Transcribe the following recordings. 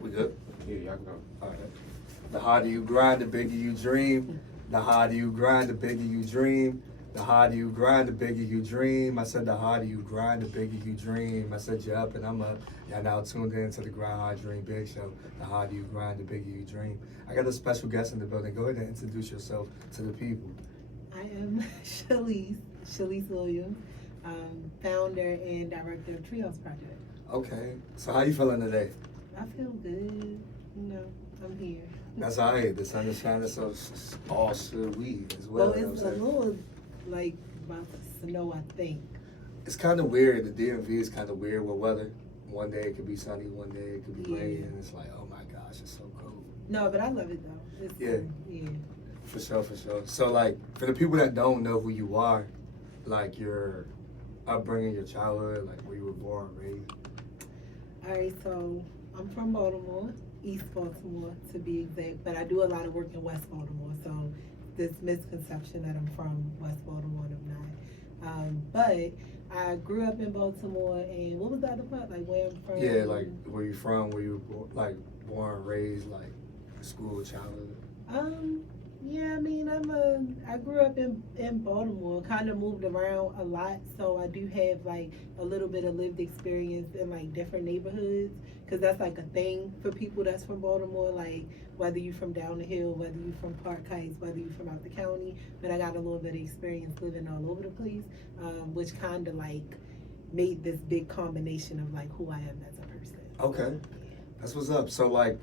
We good? Yeah, y'all can go. All right. The harder you grind, the bigger you dream. The harder you grind, the bigger you dream. The harder you grind, the bigger you dream. I said the harder you grind, the bigger you dream. I said you're up and I'm up. Y'all now tuned in to the Grind Hard Dream Big Show. The harder you grind, the bigger you dream. I got a special guest in the building. Go ahead and introduce yourself to the people. I am Shalise Williams, founder and director of TreeHouse Project. Okay. So how you feeling today? I feel good. I'm here. That's all right. The sun is shining, so all should we as well. Well, You know it's what a I'm saying? little like about to snow, I think. It's kind of weird. The DMV is kind of weird with weather. One day it could be sunny, one day it could be rainy, and it's like, oh my gosh, it's so cold. No, but I love it though. It's Yeah. Yeah. For sure. So, like, for the people that don't know who you are, like your upbringing, your childhood, like where you were born, raised. All right, so I'm from Baltimore, East Baltimore to be exact, but I do a lot of work in West Baltimore. So this misconception that I'm from West Baltimore, and I'm not. But I grew up in Baltimore, and what was the other part? Like where I'm from? Yeah, like where you from, where you were born, raised, like school, childhood. Yeah, I mean, I grew up in Baltimore, kind of moved around a lot, so I do have like a little bit of lived experience in like different neighborhoods, because that's like a thing for people that's from Baltimore, like whether you from down the hill, whether you from Park Heights, whether you from out the county, but I got a little bit of experience living all over the place, which kind of like made this big combination of like who I am as a person. Okay, that's what's up. So like,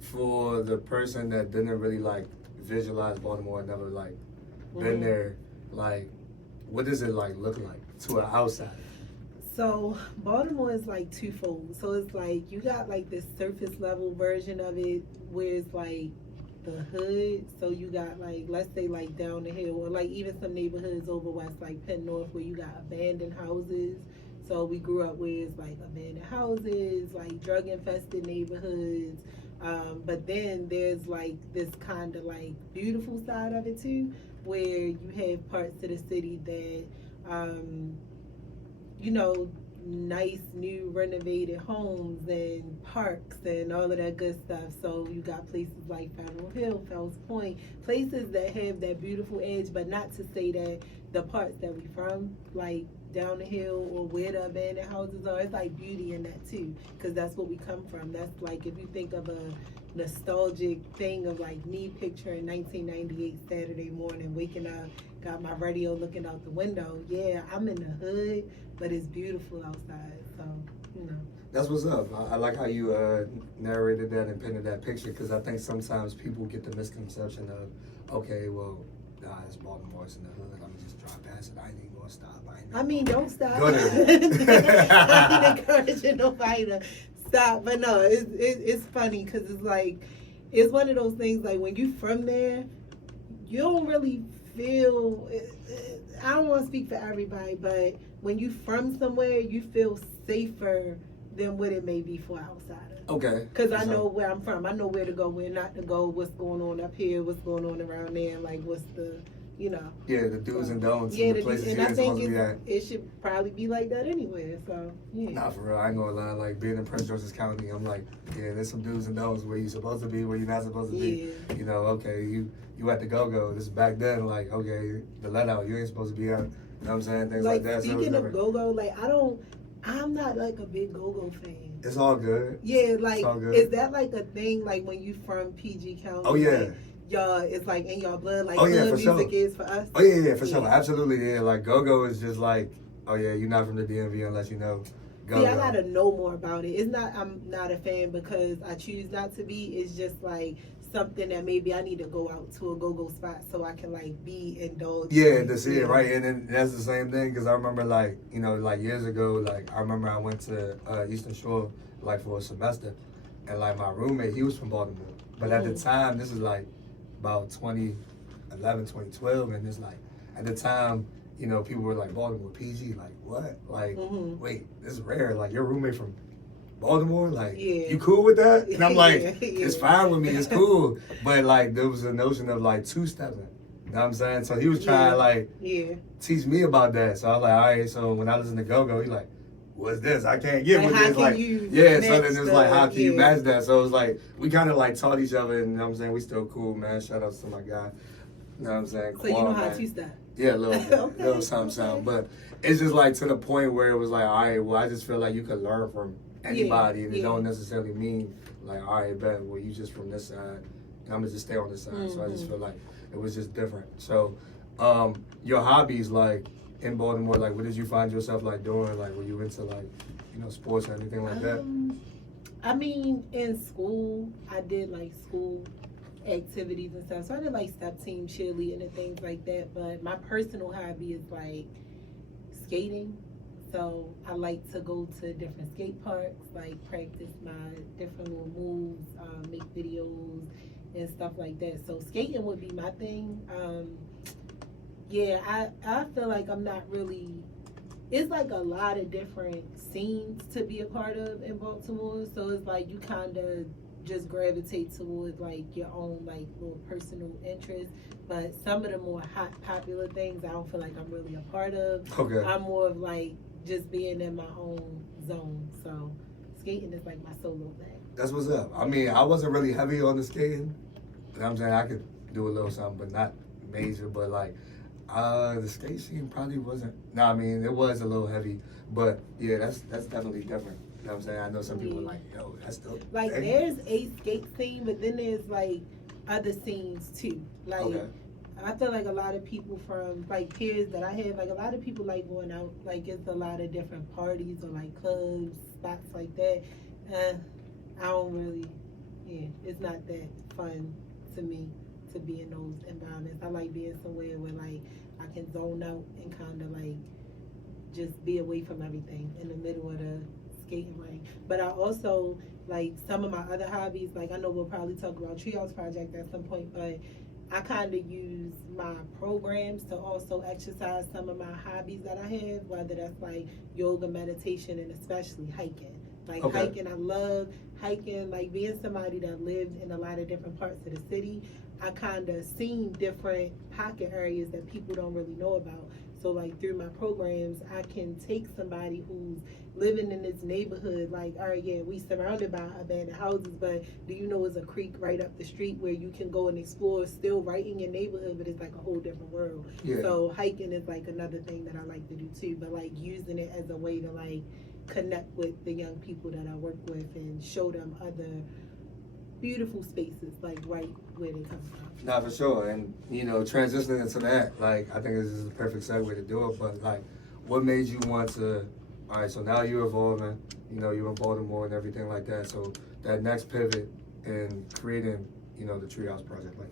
for the person that didn't really like visualize Baltimore, never like been there, like what does it like look like to an outsider? So Baltimore is like twofold. So it's like you got like this surface level version of it where it's like the hood. So you got like, let's say like down the hill, or like even some neighborhoods over west, like Penn North, where you got abandoned houses. So we grew up where it's like abandoned houses, like drug infested neighborhoods. But then there's like this kind of like beautiful side of it too, where you have parts of the city that, nice new renovated homes and parks and all of that good stuff. So you got places like Federal Hill, Fells Point, places that have that beautiful edge, but not to say that the parts that we from, like down the hill or where the abandoned houses are, it's like beauty in that too, because that's what we come from. That's like, if you think of a nostalgic thing of like me picturing 1998 Saturday morning, waking up, got my radio looking out the window. Yeah, I'm in the hood, but it's beautiful outside. So, That's what's up. I like how you narrated that and painted that picture, because I think sometimes people get the misconception of, okay, well, it's Baltimore, it's in the hood, I'm gonna just drive past it, I ain't even gonna stop. I mean, don't stop. Go there. I ain't encouraging nobody to stop, but no, it's funny because it's like, it's one of those things like when you from there, you don't really feel, I don't want to speak for everybody, but when you from somewhere, you feel safer than what it may be for outsiders. Okay. Because I know where I'm from. I know where to go, where not to go, what's going on up here, what's going on around there, like what's the, Yeah, the do's and don'ts. Yeah, and the places and I think at. it should probably be like that anywhere. So, yeah. Nah, for real, I ain't gonna lie. Like, being in Prince George's County, I'm like, yeah, there's some do's and don'ts where you supposed to be, where you're not supposed to be. Okay, you at the go-go. This is back then, like, okay, the let-out, you ain't supposed to be out. You know what I'm saying? Things like that. Speaking of go-go, like, I'm not like a big go-go fan. It's all good. Yeah, like, it's all good. Is that like a thing, like when you from PG County? Oh, yeah. Like, y'all, it's like in y'all blood, like yeah, hood for music sure. is for us? Oh, yeah, for sure. Absolutely, yeah. Like, go-go is just like, oh, yeah, you're not from the DMV unless you know go-go. See, I gotta know more about it. It's not, I'm not a fan because I choose not to be. It's just like something that maybe I need to go out to a go-go spot so I can like be indulged. Yeah, to see it, right? And then that's the same thing, because I remember like years ago, like I remember I went to Eastern Shore like for a semester, and like my roommate, he was from Baltimore, but at the time, this is like about 2011, 2012, and it's like at the time, people were like, Baltimore PG, like what? Like wait, this is rare. Like your roommate from Baltimore, like you cool with that? And I'm like, it's fine with me, it's cool. But like there was a notion of like two-stepping. You know what I'm saying? So he was trying to like teach me about that. So I was like, all right, so when I listen to go-go, he's like, what's this? I can't get like, with how this. can Like, you yeah, so match then it's like, how can you yeah. match that? So it's like, we kind of like taught each other, and you know what I'm saying? We still cool, man. Shout out to my guy. You know what I'm saying? So you know how man. to step. Yeah, a little bit. Okay, Little something. But it's just like to the point where it was like, all right, well, I just feel like you could learn from anybody, and it don't necessarily mean like, all right, bet, well, you just from this side, and I'm gonna just stay on this side. So I just feel like it was just different. So, your hobbies, like in Baltimore, like what did you find yourself like doing? Like, were you into like, you know, sports or anything like that? I mean, in school, I did like school activities and stuff. So I did like step team, cheerleading, and things like that. But my personal hobby is like skating. So I like to go to different skate parks, like practice my different little moves, make videos and stuff like that. So skating would be my thing. I feel like I'm not really, it's like a lot of different scenes to be a part of in Baltimore. So it's like you kind of just gravitate towards like your own like little personal interests. But some of the more hot popular things I don't feel like I'm really a part of. Okay. I'm more of like just being in my own zone. So skating is like my solo thing. That's what's up. I mean, I wasn't really heavy on the skating. But I'm saying I could do a little something, but not major. But like, the skate scene probably wasn't. No, I mean it was a little heavy, but yeah, that's definitely different. You know what I'm saying? I know some people are like, yo, that's dope. Like there's a skate scene, but then there's like other scenes too. Like I feel like a lot of people from like peers that I have, like a lot of people like going out. Like it's a lot of different parties or like clubs, spots like that. I don't really. Yeah, it's not that fun to me to be in those environments. I like being somewhere where like I can zone out and kind of like just be away from everything in the middle of the skating ring. But I also like some of my other hobbies. Like I know we'll probably talk about TreeHouse Project at some point, but I kind of use my programs to also exercise some of my hobbies that I have, whether that's like yoga, meditation, and especially hiking. Like hiking, I love hiking, like being somebody that lived in a lot of different parts of the city. I kind of seen different pocket areas that people don't really know about. So like through my programs, I can take somebody who's living in this neighborhood, like, all right, yeah, we surrounded by abandoned houses, but do you know there's a creek right up the street where you can go and explore still right in your neighborhood, but it's like a whole different world. Yeah. So hiking is like another thing that I like to do too, but like using it as a way to like connect with the young people that I work with and show them other beautiful spaces, like right where they come from. Nah, for sure. And, you know, transitioning into that, like, I think this is the perfect segue to do it. But, like, what made you want to, all right, so now you're evolving, you know, you're in Baltimore and everything like that. So that next pivot in creating, you know, the TreeHouse Project, like,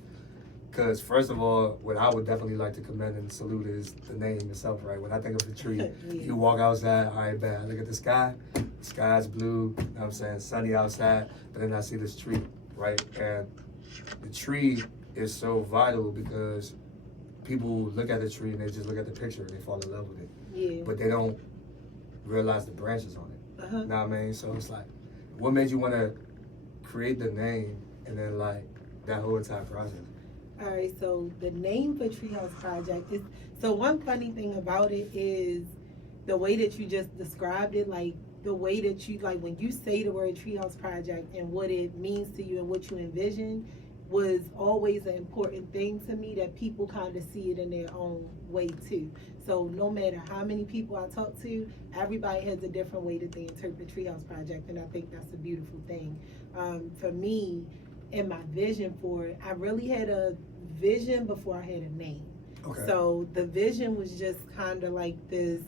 because first of all, what I would definitely like to commend and salute is the name itself, right? When I think of the tree, you walk outside, all right, bad. I look at the sky, the sky's blue, you know what I'm saying, sunny outside, but then I see this tree, right? And the tree is so vital because people look at the tree and they just look at the picture and they fall in love with it. Yeah. But they don't realize the branches on it. You know what I mean? So it's like, what made you want to create the name and then like that whole entire process? All right, so the name for TreeHouse Project is, so one funny thing about it is the way that you just described it, like the way that you, like when you say the word TreeHouse Project and what it means to you and what you envision was always an important thing to me, that people kind of see it in their own way too. So no matter how many people I talk to, everybody has a different way that they interpret TreeHouse Project, and I think that's a beautiful thing. For me, and my vision for it, I really had a vision before I had a name. So the vision was just kind of like this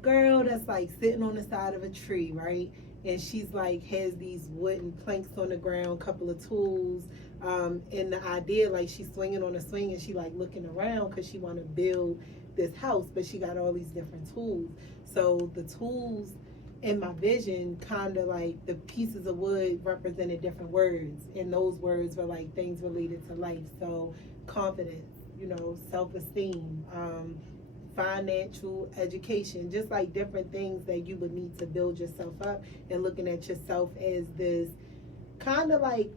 girl that's like sitting on the side of a tree, right? And she's like has these wooden planks on the ground, couple of tools, and the idea like she's swinging on a swing and she like looking around because she want to build this house, but she got all these different tools. So the tools in my vision, kind of like the pieces of wood represented different words, and those words were like things related to life. So confidence, you know, self-esteem, financial education, just like different things that you would need to build yourself up, and looking at yourself as this kind of like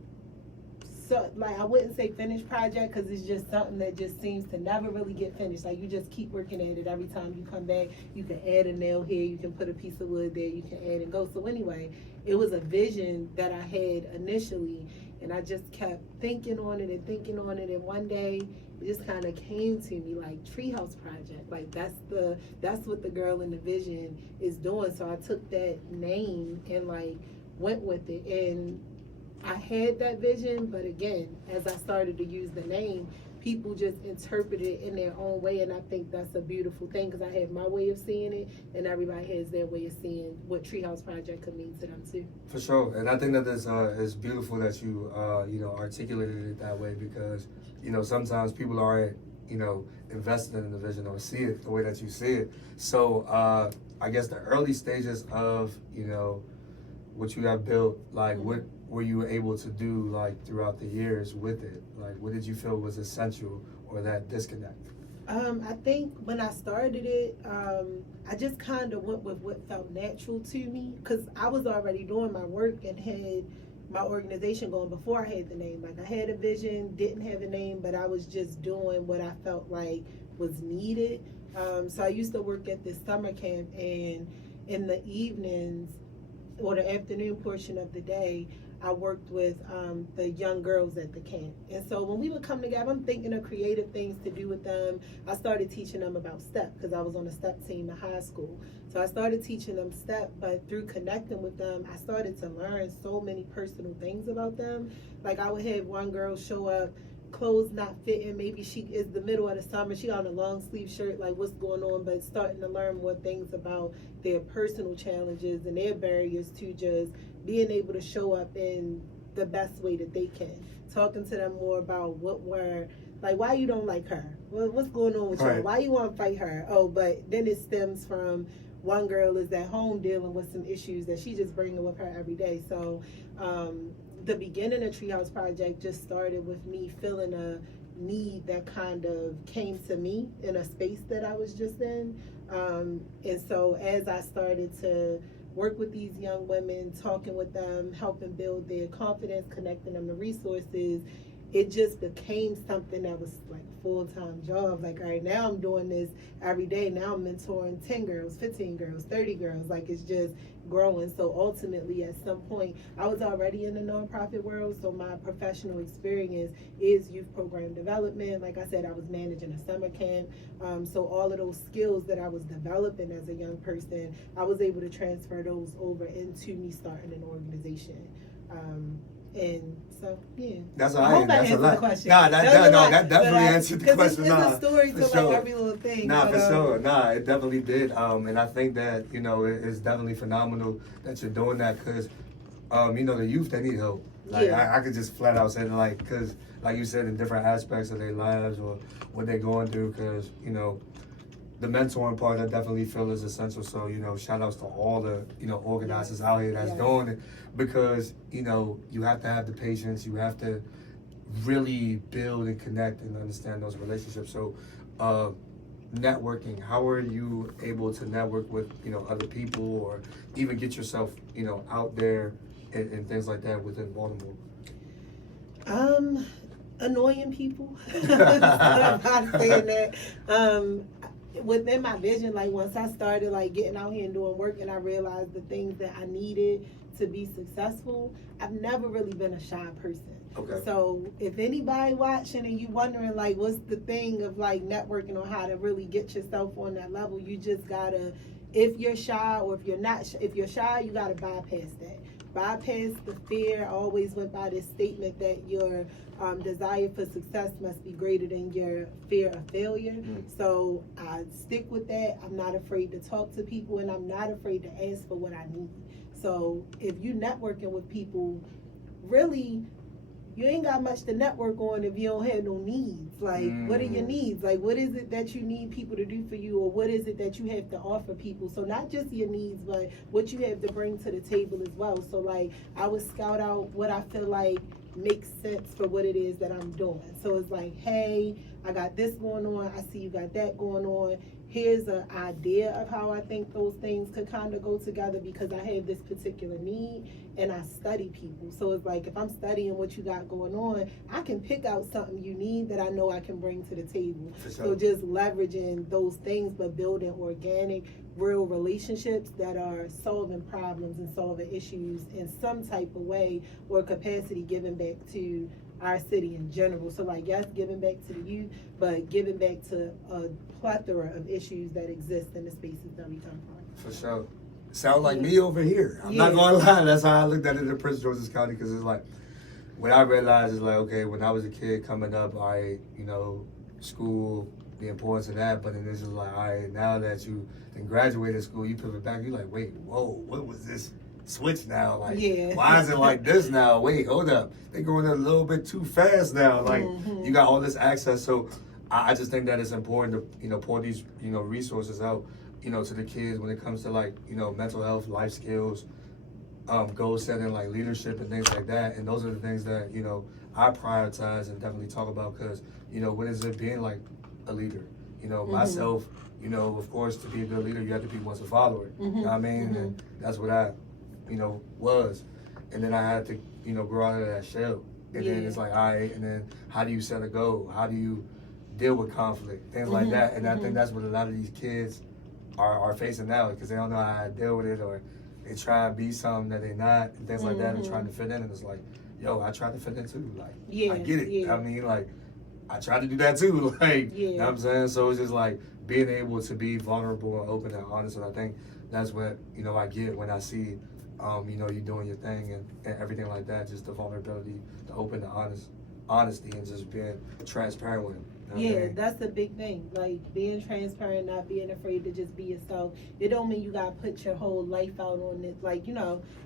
so, like, I wouldn't say finished project because it's just something that just seems to never really get finished. Like, you just keep working at it. Every time you come back, you can add a nail here, you can put a piece of wood there, you can add and go. So anyway, it was a vision that I had initially, and I just kept thinking on it, and one day it just kind of came to me like TreeHouse Project. Like, that's what the girl in the vision is doing. So I took that name and like went with it, and I had that vision, but again, as I started to use the name, people just interpreted it in their own way, and I think that's a beautiful thing because I have my way of seeing it, and everybody has their way of seeing what TreeHouse Project could mean to them too. For sure, and I think that it's beautiful that you articulated it that way, because sometimes people aren't invested in the vision or see it the way that you see it. So I guess the early stages of what you have built, like what were you able to do like throughout the years with it? Like, what did you feel was essential or that disconnect? I think when I started it, I just kind of went with what felt natural to me because I was already doing my work and had my organization going before I had the name. Like, I had a vision, didn't have a name, but I was just doing what I felt like was needed. So I used to work at this summer camp, and in the evenings or the afternoon portion of the day, I worked with the young girls at the camp. And so when we would come together, I'm thinking of creative things to do with them. I started teaching them about step because I was on a step team in high school. So I started teaching them step, but through connecting with them, I started to learn so many personal things about them. Like, I would have one girl show up, clothes not fitting, maybe she is the middle of the summer, she got on a long sleeve shirt, like what's going on, but starting to learn more things about their personal challenges and their barriers to just being able to show up in the best way that they can. Talking to them more about why you don't like her, what's going on with you, why you want to fight her. Oh, but then it stems from one girl is at home dealing with some issues that she just bringing with her every day. So the beginning of TreeHouse Project just started with me feeling a need that kind of came to me in a space that I was just in. And so as I started to work with these young women, talking with them, helping build their confidence, connecting them to resources, it just became something that was like a full-time job. Like, all right, now I'm doing this every day. Now I'm mentoring 10 girls, 15 girls, 30 girls. Like, it's just growing. So ultimately, at some point, I was already in the nonprofit world. So my professional experience is youth program development. Like I said, I was managing a summer camp. So all of those skills that I was developing as a young person, I was able to transfer those over into me starting an organization. And so, yeah. That's I hope I answered the question. Nah, that definitely answered the question. It's a story to like every little thing. Nah, for sure. Nah, it definitely did. And I think that, it's definitely phenomenal that you're doing that because, the youth, they need help. Like, I could just flat out say, like, because, like you said, in different aspects of their lives or what they're going through, because, the mentoring part I definitely feel is essential. So, shout outs to all the, organizers out here that's doing it, because, you have to have the patience, you have to really build and connect and understand those relationships. So, networking, how are you able to network with, other people or even get yourself, out there and things like that within Baltimore? Annoying people. I'm not saying that. Within my vision, like once I started like getting out here and doing work and I realized the things that I needed to be successful, I've never really been a shy person. Okay. So if anybody watching and you wondering like what's the thing of like networking or how to really get yourself on that level, you just gotta, if you're shy or if you're not, if you're shy, you gotta bypass that. Bypass the fear. I always went by this statement that your desire for success must be greater than your fear of failure. So I stick with that. I'm not afraid to talk to people and I'm not afraid to ask for what I need. So if you're networking with people, really, you ain't got much to network on if you don't have no needs. Like, what are your needs? Like, what is it that you need people to do for you, or what is it that you have to offer people? So not just your needs, but what you have to bring to the table as well. So, like, I would scout out what I feel like makes sense for what it is that I'm doing. So it's like, hey, I got this going on. I see you got that going on. here's an idea of how I think those things could kind of go together because I have this particular need and I study people. So it's like if I'm studying what you got going on, I can pick out something you need that I know I can bring to the table. For sure. So just leveraging those things, but building organic, real relationships that are solving problems and solving issues in some type of way or capacity, giving back to our city in general. So like, yes, giving back to the youth, but giving back to a plethora of issues that exist in the spaces that we come from. For sure. Sound like me over here. I'm Yeah. not gonna lie. That's how I looked at it in Prince George's County, because it's like, what I realized is like, okay, when I was a kid coming up, school, the importance of that, but then it's just like, all right, now that you then graduated school, you pivot back, you're like, wait, whoa, what was this switch now? Like, Yeah. why is it like this now? Wait, hold up. They're going a little bit too fast now. Like, you got all this access. So I just think that it's important to, pour these, resources out, to the kids when it comes to like, mental health, life skills, goal setting, like leadership and things like that. And those are the things that, I prioritize and definitely talk about, because, what is it being like a leader? Myself, of course, to be a good leader, you have to be once a follower. You know what I mean? And that's what I, was. And then I had to, grow out of that shell. And then it's like, all right, and then how do you set a goal? How do you deal with conflict? Things like that. And I think that's what a lot of these kids are facing now, because they don't know how to deal with it, or they try and be something that they're not, and things like that, and trying to fit in. And it's like, yo, I try to fit in too. Like, I get it. I mean, like, I try to do that too. Like, you know what I'm saying? So it's just like being able to be vulnerable and open and honest. And I think that's what, I get when I see, you doing your thing and everything like that. Just the vulnerability, the open, the honesty, and just being transparent with them. That's a big thing. Like being transparent, not being afraid to just be yourself. It don't mean you gotta put your whole life out on it. Like,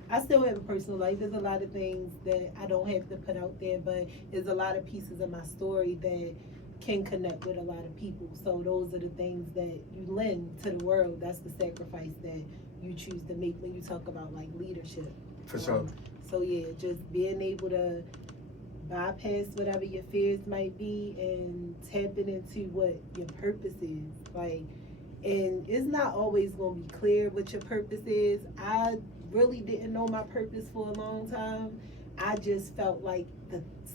I still have a personal life. There's a lot of things that I don't have to put out there, but there's a lot of pieces of my story that can connect with a lot of people. So those are the things that you lend to the world. That's the sacrifice that you choose to make when you talk about like leadership. For sure. So just being able to bypass whatever your fears might be and tapping into what your purpose is. Like, and it's not always going to be clear what your purpose is. I really didn't know my purpose for a long time. I just felt like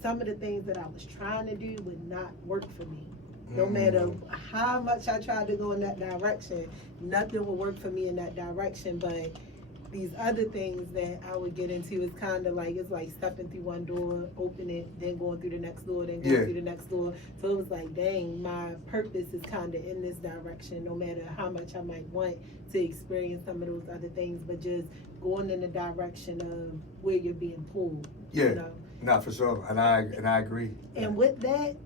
some of the things that I was trying to do would not work for me. No matter how much I tried to go in that direction, nothing would work for me in that direction. But these other things that I would get into is kind of like, it's like stepping through one door, open it, then going through the next door, then going through the next door. So it was like, dang, my purpose is kind of in this direction, no matter how much I might want to experience some of those other things, but just going in the direction of where you're being pulled. No, for sure. And I agree. And with that,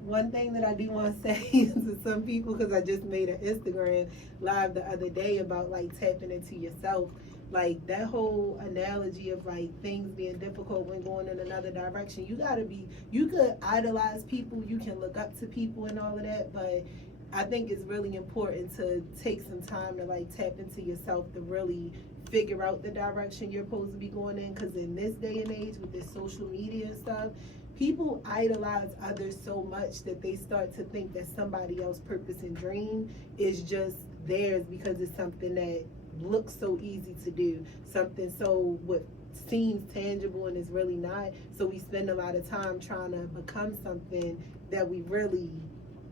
one thing that I do want to say to some people, because I just made an Instagram live the other day about like tapping into yourself. Like that whole analogy of like things being difficult when going in another direction. You could idolize people, you can look up to people and all of that, but I think it's really important to take some time to like tap into yourself to really figure out the direction you're supposed to be going in. Because in this day and age with this social media and stuff, people idolize others so much that they start to think that somebody else's purpose and dream is just theirs because it's something that looks so easy to do, something so what seems tangible and is really not. So we spend a lot of time trying to become something that we really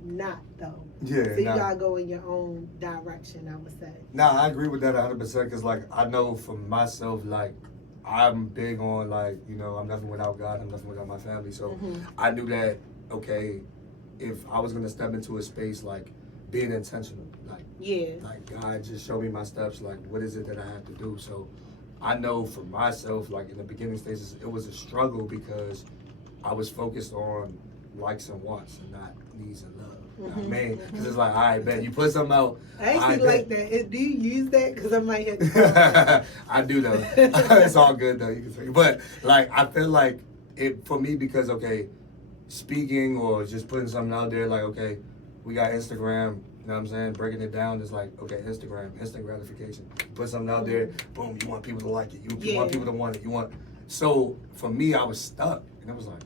not though. So you gotta go in your own direction, I would say. I agree with that 100%, because like I know for myself, like I'm big on like, I'm nothing without God, I'm nothing without my family. So I knew that, okay, if I was gonna step into a space, like being intentional, like God just showed me my steps, like what is it that I have to do. So I know for myself, like in the beginning stages, it was a struggle because I was focused on likes and wants and not needs and love. You know what I mean? Because it's like, all right, bet you put something out. I actually like that. Do you use that? Because I might have to. I do though. It's all good though. You can say, but like I feel like it for me, because okay, speaking or just putting something out there, like okay, we got Instagram. You know what I'm saying? Breaking it down is like, okay, Instagram, instant gratification. Put something out there, boom, you want people to like it. You want people to want it. So for me, I was stuck. And I was like,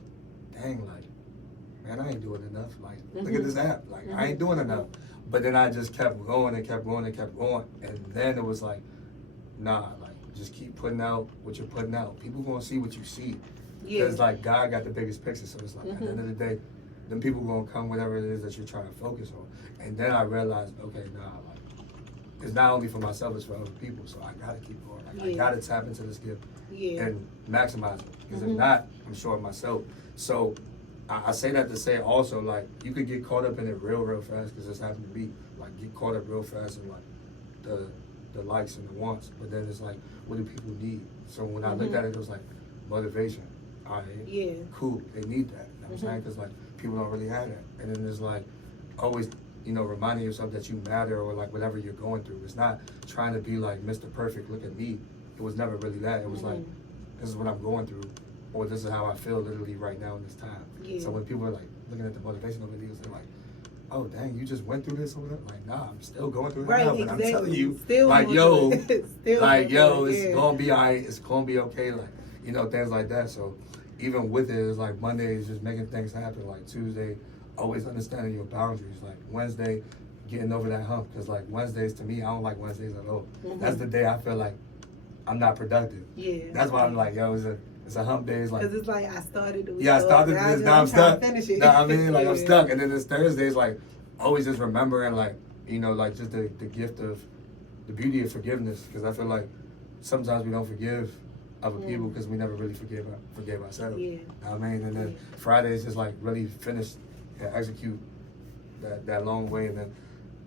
dang, like, man, I ain't doing enough. Like, look at this app. Like, I ain't doing enough. But then I just kept going and kept going and kept going. And then it was like, nah, like, just keep putting out what you're putting out. People gonna see what you see. Because, like, God got the biggest picture. So it's like, at the end of the day, them people gonna come whatever it is that you're trying to focus on. And then I realized, okay, nah, like, it's not only for myself, it's for other people. So I gotta keep going. Like, I gotta tap into this gift and maximize it. Because if not, I'm short myself. So I say that to say also, like, you could get caught up in it real fast, because this happened to me. Like, get caught up real fast in, like, the likes and the wants. But then it's like, what do people need? So when I looked at it, it was like, motivation. All right, cool, they need that. You know what I'm saying? Because, like, people don't really have that. And then it's like, always, you know, reminding yourself that you matter, or, like, whatever you're going through. It's not trying to be like Mr. Perfect, look at me. It was never really that. It was like, this is what I'm going through, or this is how I feel literally right now in this time. So when people are like looking at the motivational videos, they're like, oh dang, you just went through this or whatever. Like, nah, I'm still going through it now, but I'm telling you, still like, yo, it's gonna be alright, it's gonna be okay, like, you know, things like that. So even with it, it's like Monday is just making things happen. Like Tuesday, always understanding your boundaries. Like Wednesday, getting over that hump, because like Wednesdays, to me, I don't like Wednesdays at all. That's the day I feel like I'm not productive. That's why I'm like, yo, it's a hump day. It's like, because it's like I started the week. Yeah, I started this. Now I'm stuck. Finish it. No, I mean, like, I'm stuck. And then this Thursday is like always just remembering, like, you know, like, just the gift of the beauty of forgiveness. Because I feel like sometimes we don't forgive other people because we never really forgave ourselves. You know what I mean? And then Friday is just like really finish and execute that long way. And then,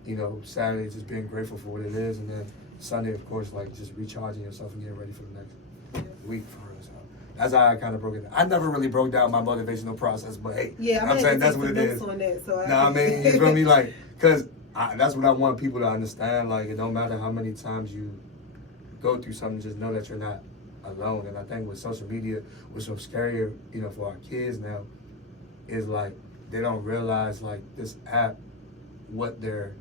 you know, Saturday just being grateful for what it is. And then Sunday, of course, like, just recharging yourself and getting ready for the next week for real. So that's how I kind of broke it down. I never really broke down my motivational process, but hey, I'm saying that's what it is. I mean, you feel me? Like, because that's what I want people to understand. Like, it don't matter how many times you go through something, just know that you're not alone. And I think with social media, what's so scarier, you know, for our kids now, is like, they don't realize, like, this app, what they're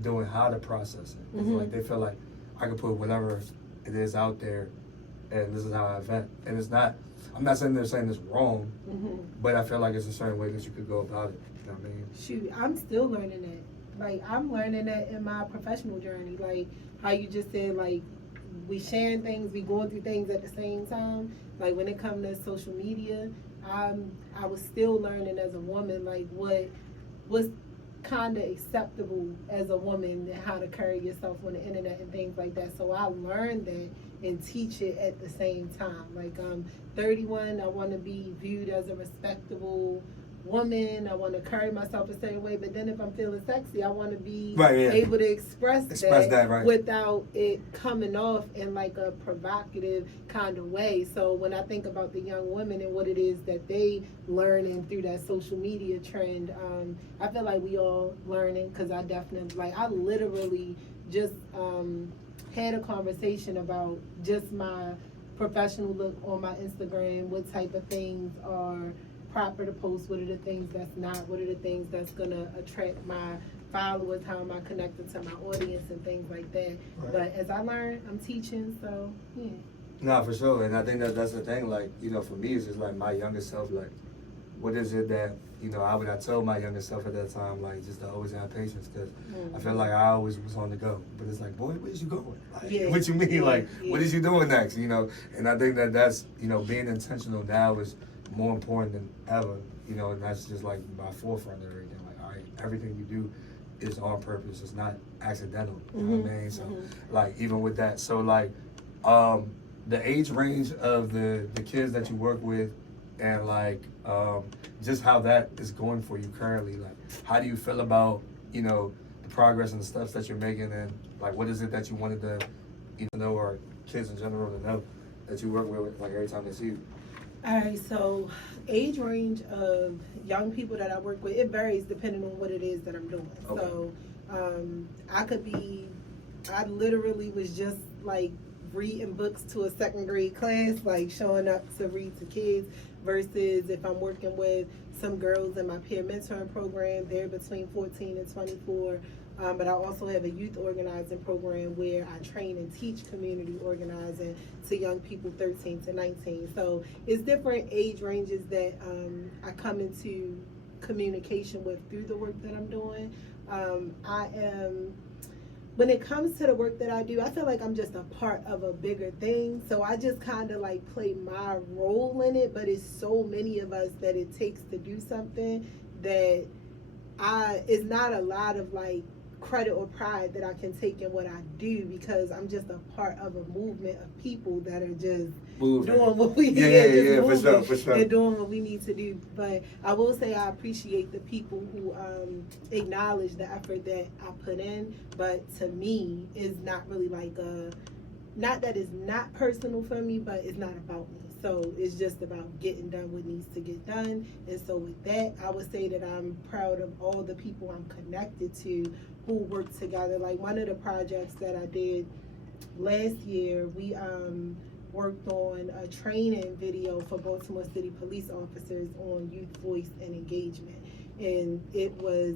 doing, how to process it. It's like, they feel like I can put whatever it is out there, and this is how I vent. And it's not, I'm not saying they're saying it's wrong, but I feel like it's a certain way that you could go about it. You know what I mean? Shoot, I'm still learning that. Like, I'm learning that in my professional journey. Like, how you just said, like, we sharing things, we going through things at the same time. Like, when it comes to social media, I was still learning as a woman, like, what's kind of acceptable as a woman and how to carry yourself on the internet and things like that. So I learned that and teach it at the same time. Like, I'm 31, I want to be viewed as a respectable woman, I want to carry myself a certain way, but then if I'm feeling sexy, I want to be able to express that without it coming off in like a provocative kind of way. So when I think about the young women and what it is that they learning through that social media trend, I feel like we all learning, because I definitely, like, I literally just had a conversation about just my professional look on my Instagram, what type of things are proper to post, what are the things that's not, what are the things that's gonna attract my followers, how am I connected to my audience and things like that. But as I learn, I'm teaching, so yeah. No, for sure. And I think that's the thing, like, you know, for me, it's just like my younger self, like, what is it that, you know, I told my younger self at that time, like, just to always have patience, because I feel like I always was on the go. But it's like, boy, where's you going? Like, what you mean? Like, what is you doing next? You know? And I think that's, you know, being intentional now is more important than ever, you know, and that's just like my forefront of everything. Like, all right, everything you do is on purpose. It's not accidental. You know what I mean? So, like, even with that, so like, the age range of the kids that you work with, and like, just how that is going for you currently. Like, how do you feel about, you know, the progress and the steps that you're making, and like, what is it that you wanted to, you know, or kids in general to know that you work with, like, every time they see you? All right, so age range of young people that I work with, it varies depending on what it is that I'm doing. So I literally was just like reading books to a second grade class, like showing up to read to kids, versus if I'm working with some girls in my peer mentoring program, they're between 14 and 24. But I also have a youth organizing program where I train and teach community organizing to young people 13 to 19. So it's different age ranges that I come into communication with through the work that I'm doing. I am, when it comes to the work that I do, I feel like I'm just a part of a bigger thing. So I just kind of like play my role in it, but it's so many of us that it takes to do something that it's not a lot of like credit or pride that I can take in what I do, because I'm just a part of a movement of people that are just moving. doing what we For sure. and doing what we need to do. But I will say I appreciate the people who acknowledge the effort that I put in. But to me, it's not really like not that it's not personal for me, but it's not about me. So it's just about getting done what needs to get done. And so with that, I would say that I'm proud of all the people I'm connected to who work together. Like one of the projects that I did last year, we worked on a training video for Baltimore City police officers on youth voice and engagement. And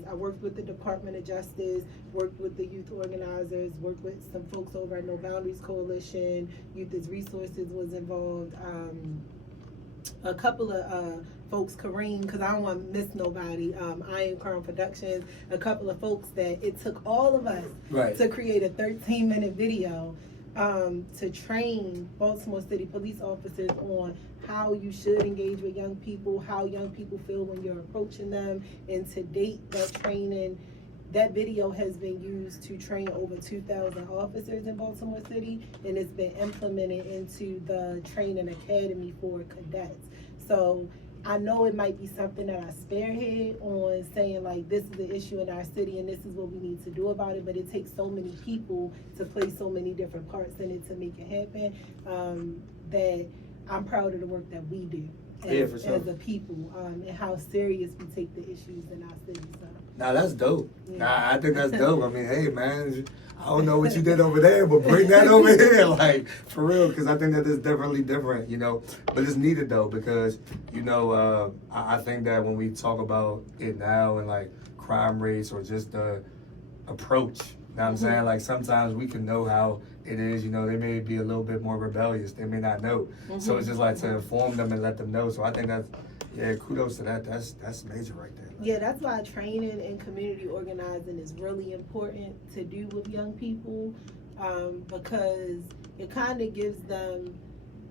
I worked with the Department of Justice, worked with the youth organizers, worked with some folks over at No Boundaries Coalition, Youth as Resources was involved, a couple of folks, Kareem, because I don't want to miss nobody, Iron Crown Productions, a couple of folks that it took all of us to create a 13-minute video to train Baltimore City police officers on how you should engage with young people, how young people feel when you're approaching them. And to date, that training, that video has been used to train over 2,000 officers in Baltimore City, and it's been implemented into the training academy for cadets. So I know it might be something that I spearhead on, saying like, this is an issue in our city and this is what we need to do about it, but it takes so many people to play so many different parts in it to make it happen, that I'm proud of the work that we do as a people, and how serious we take the issues in our city. So. Nah, that's dope. Nah, I think that's dope. I mean, hey, man, I don't know what you did over there, but bring that over here, like, for real, because I think that is definitely different, you know. But it's needed, though, because, you know, I think that when we talk about it now and, like, crime rates or just the approach, you know what I'm saying? Like, sometimes we can know how it is, you know, they may be a little bit more rebellious. They may not know. So it's just like to inform them and let them know. So I think that's, kudos to that. That's major right there. Yeah, that's why training and community organizing is really important to do with young people, because it kind of gives them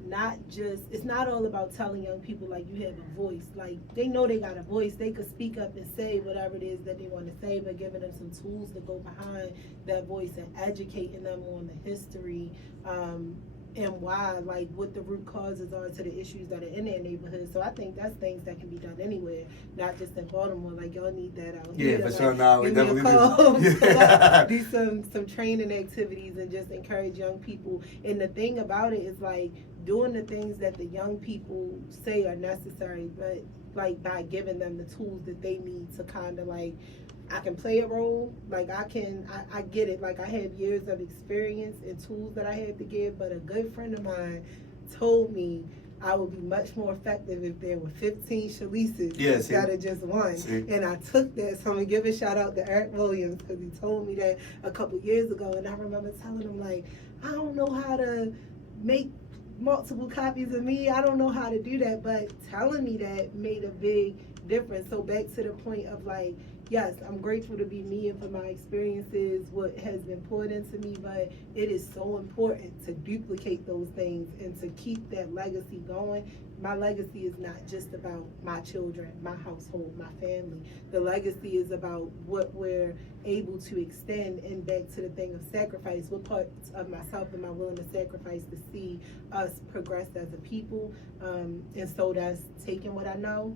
it's not all about telling young people like you have a voice. Like they know they got a voice, they could speak up and say whatever it is that they want to say, but giving them some tools to go behind that voice and educating them on the history, and why, like what the root causes are to the issues that are in their neighborhood. So I think that's things that can be done anywhere, not just in Baltimore. Like y'all need that out here. Yeah, for sure. Now we definitely do some training activities and just encourage young people. And the thing about it is like doing the things that the young people say are necessary, but like by giving them the tools that they need to kind of like, I can play a role, like I get it, like I have years of experience and tools that I have to give, but a good friend of mine told me I would be much more effective if there were 15 Shalices instead of just one. And I took that, so I'm gonna give a shout out to Eric Williams, because he told me that a couple years ago, and I remember telling him like, I don't know how to make multiple copies of me, I don't know how to do that, but telling me that made a big difference. So back to the point of like, yes, I'm grateful to be me and for my experiences, what has been poured into me, but it is so important to duplicate those things and to keep that legacy going. My legacy is not just about my children, my household, my family. The legacy is about what we're able to extend, and back to the thing of sacrifice. What parts of myself am I willing to sacrifice to see us progress as a people? And so that's taking what I know,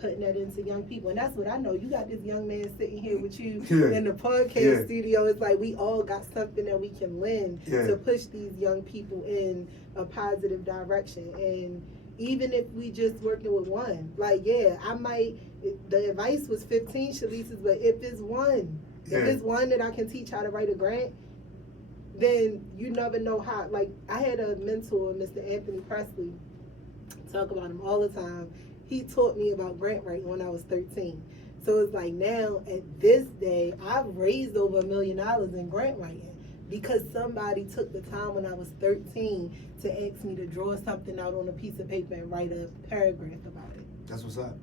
putting that into young people. And that's what I know. You got this young man sitting here with you in the podcast studio. It's like we all got something that we can lend to push these young people in a positive direction. And even if we just working with one, like, the advice was 15 Shalices, but if it's one that I can teach how to write a grant, then you never know how. Like, I had a mentor, Mr. Anthony Presley, talk about him all the time. He taught me about grant writing when I was 13. So it's like now, at this day, I've raised over $1 million in grant writing because somebody took the time when I was 13 to ask me to draw something out on a piece of paper and write a paragraph about it. That's what's up.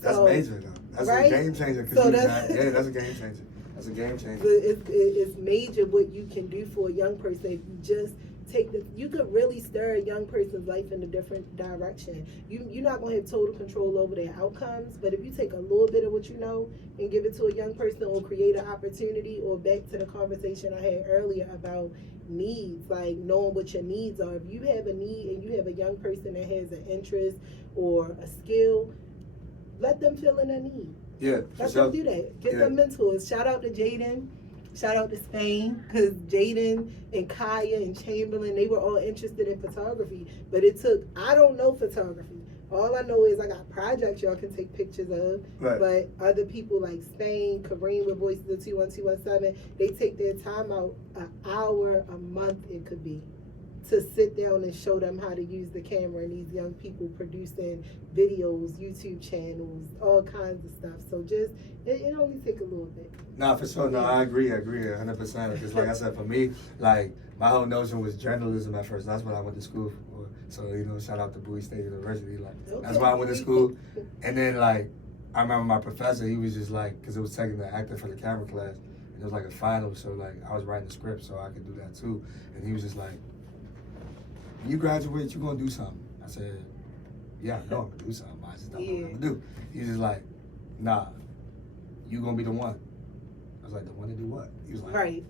That's major, though. That's a game changer. That's a game changer. That's a game changer. It's major what you can do for a young person if you just you could really stir a young person's life in a different direction. You're not going to have total control over their outcomes, but if you take a little bit of what you know and give it to a young person or create an opportunity, or back to the conversation I had earlier about needs, like knowing what your needs are. If you have a need and you have a young person that has an interest or a skill, let them fill in a need. Yeah, let them do that. Get them mentors. Shout out to Jaden. Shout out to Spain, because Jaden and Kaya and Chamberlain, they were all interested in photography. But I don't know photography. All I know is I got projects y'all can take pictures of. Right. But other people like Spain, Kareem with Voices of 21217, they take their time out, an hour a month it could be, to sit down and show them how to use the camera, and these young people producing videos, YouTube channels, all kinds of stuff. So just, it only take a little bit. No, for sure. No, I agree 100%. Because like I said, for me, like my whole notion was journalism at first. That's what I went to school for. So, shout out to Bowie State University. Like, that's why I went to school. And then like, I remember my professor, he was just like, because it was taking the acting for the camera class. And it was like a final, so like I was writing the script so I could do that too. And he was just like, when you graduate, you gonna do something. I said, yeah, I know I'm gonna do something. I just don't know what I'm gonna do. He's just like, nah, you gonna be the one. I was like, the one to do what? He was like, right.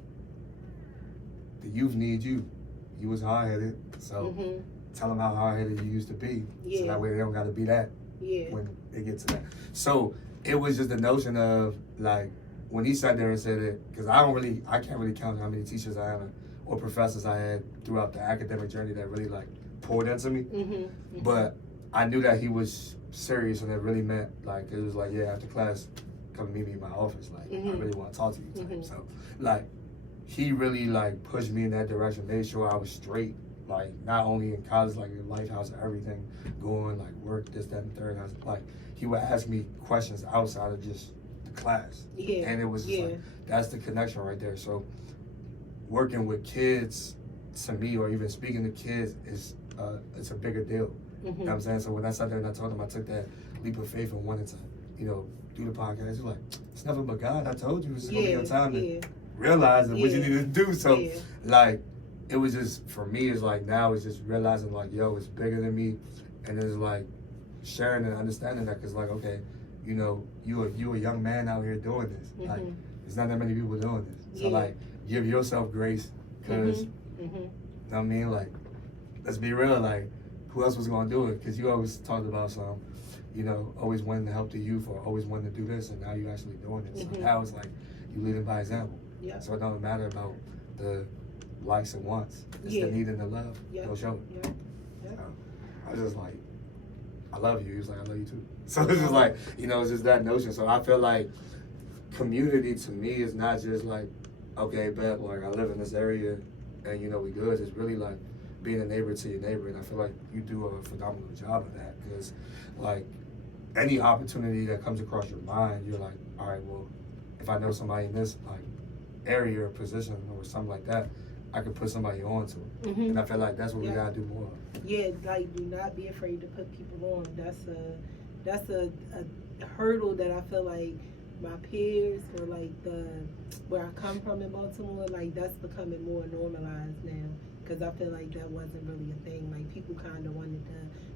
The youth need you. You was hard-headed, so tell them how hard-headed you used to be. So that way they don't gotta be that when they get to that. So it was just the notion of like, when he sat there and said it, because I can't really count how many teachers I had or professors I had throughout the academic journey that really like poured into me. But I knew that he was serious, and it really meant like, it was like, yeah, after class, come meet me in my office. Like, I really want to talk to you type. So like, he really like pushed me in that direction, made sure I was straight, like not only in college, like in life, how's everything going, like work, this, that, and third. Like, he would ask me questions outside of just the class. And it was just like, that's the connection right there. So working with kids, to me, or even speaking to kids, is it's a bigger deal. You know what I'm saying? So when I sat there and I told him, I took that leap of faith and wanted to, do the podcast. He was like, it's nothing but God. I told you, it's gonna be your time to realize what you need to do. So like, it was just, for me, it's like, now it's just realizing like, yo, it's bigger than me. And it's like sharing and understanding that, because like, okay, you a young man out here doing this. Like, there's not that many people doing this. So like, give yourself grace, because you know what I mean, like, let's be real, like, who else was gonna do it? Because you always talked about some, always wanting to help the youth, or always wanting to do this, and now you're actually doing it. So now it's like, you leading by example. So it don't matter about the likes and wants. It's the need and the love. Go show it. So I was just like, I love you. He was like, I love you too. So it's just like, it's just that notion. So I feel like community to me is not just like, okay, bet, like I live in this area and we good. It's really like being a neighbor to your neighbor, and I feel like you do a phenomenal job of that, because like any opportunity that comes across your mind, you're like, all right, well, if I know somebody in this like area or position or something like that, I could put somebody on to it. And I feel like that's what we gotta do more. Like, do not be afraid to put people on. That's a hurdle that I feel like my peers, or like where I come from in Baltimore, like that's becoming more normalized now, because I feel like that wasn't really a thing. Like, people kind of wanted to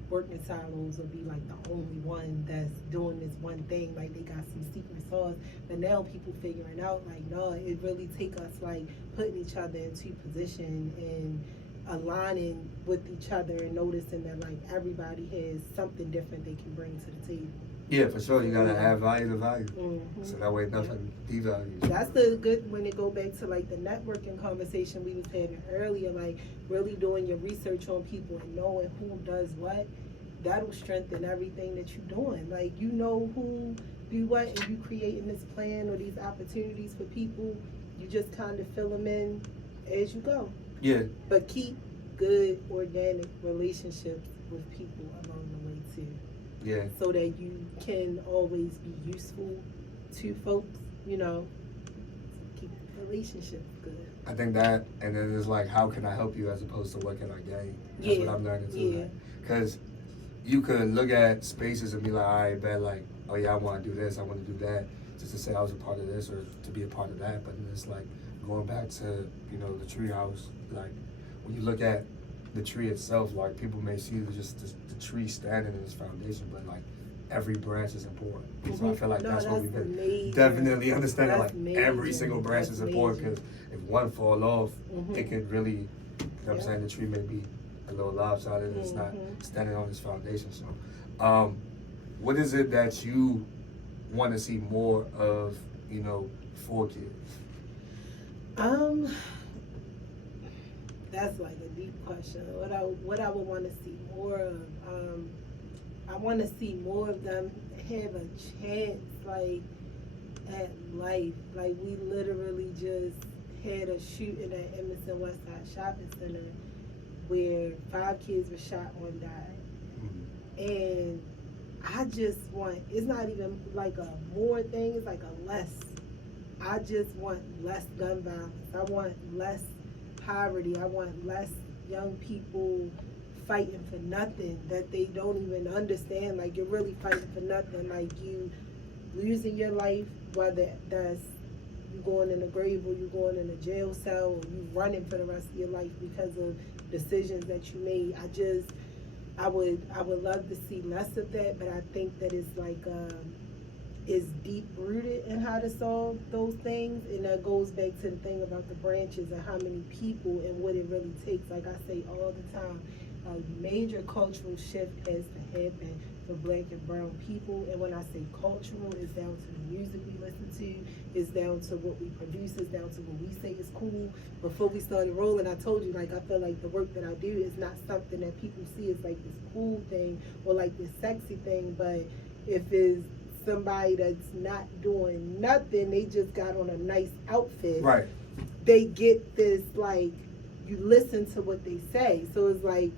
work in silos or be like the only one that's doing this one thing, like they got some secret sauce. But now people figuring out like, no, it really take us like putting each other into position and aligning with each other, and noticing that like everybody has something different they can bring to the table. Yeah, for sure. You gotta add value to value. So that way nothing devalues. That's the good, when it go back to like the networking conversation we was having earlier, like really doing your research on people and knowing who does what. That'll strengthen everything that you're doing. Like, who do what, and you creating this plan or these opportunities for people. You just kind of fill them in as you go. Yeah. But keep good, organic relationships with people along the way too. Yeah. So that you can always be useful to folks, keep the relationships good. I think that, and then it's like, how can I help you as opposed to what can I gain? That's what I'm learning too. Because you could look at spaces and be like, all right, bet, like, oh yeah, I want to do this, I want to do that. just to say I was a part of this or to be a part of that. But it's like going back to, you know, the treehouse. Like when you look at the tree itself, like people may see just the tree standing in its foundation, but like every branch is important. So I feel like that's what we've been definitely understanding. Like every single branch is important, because if one fall off, it could really, you know what I'm saying, the tree may be a little lopsided and it's not standing on its foundation. So, what is it that you want to see more of, you know, for kids? That's like a deep question. What I would want to see more of. I want to see more of them have a chance, like, at life. Like, we literally just had a shooting at Emerson Westside Shopping Center where 5 kids were shot, 1 died. And I just want, it's not even like a more thing, it's like a less. I just want less gun violence. I want less poverty. I want less young people fighting for nothing that they don't even understand. Like, you're really fighting for nothing. Like, you losing your life, whether that's you going in a grave or you going in a jail cell or you running for the rest of your life because of decisions that you made. I would love to see less of that, but I think that it's like is deep rooted in how to solve those things, and that goes back to the thing about the branches and how many people and what it really takes. Like I say all the time, a major cultural shift has to happen for Black and brown people. And when I say cultural, it's down to the music we listen to, it's down to what we produce, it's down to what we say is cool. Before we started rolling, I told you, like, I feel like the work that I do is not something that people see as like this cool thing or like this sexy thing, but if it's somebody that's not doing nothing, they just got on a nice outfit, right? They get this, like, you listen to what they say. So it's like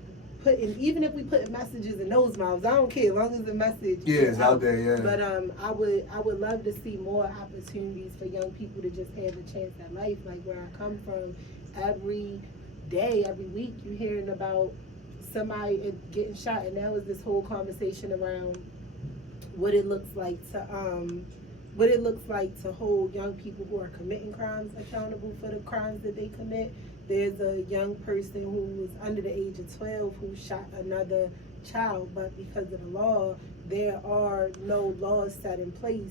even if we put messages in those mouths, I don't care, as long as the message is out there. Yeah. But I would love to see more opportunities for young people to just have a chance at life. Like where I come from, every day, every week, you're hearing about somebody getting shot, and now is this whole conversation around what it looks like to hold young people who are committing crimes accountable for the crimes that they commit. There's a young person who was under the age of 12 who shot another child, but because of the law, there are no laws set in place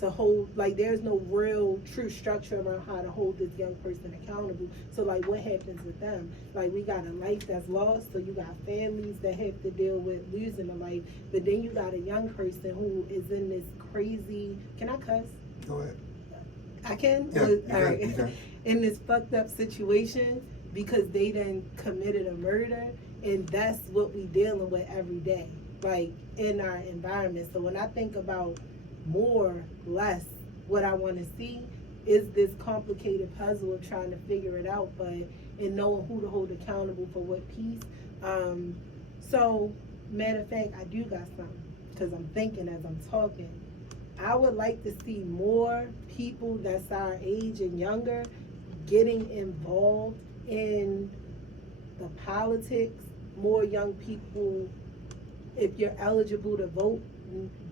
to hold, like, there's no real true structure around how to hold this young person accountable. So, like, what happens with them? Like, we got a life that's lost, so you got families that have to deal with losing a life, but then you got a young person who is in this crazy, can I cuss? Go ahead. I can? Yeah, All right. you can. In this fucked up situation because they done committed a murder, and that's what we dealing with every day, like, in our environment. So when I think about more, less, what I want to see is this complicated puzzle of trying to figure it out, but and knowing who to hold accountable for what piece. So, matter of fact, I do got something, because I'm thinking as I'm talking. I would like to see more people that's our age and younger getting involved in the politics, more young people, if you're eligible to vote,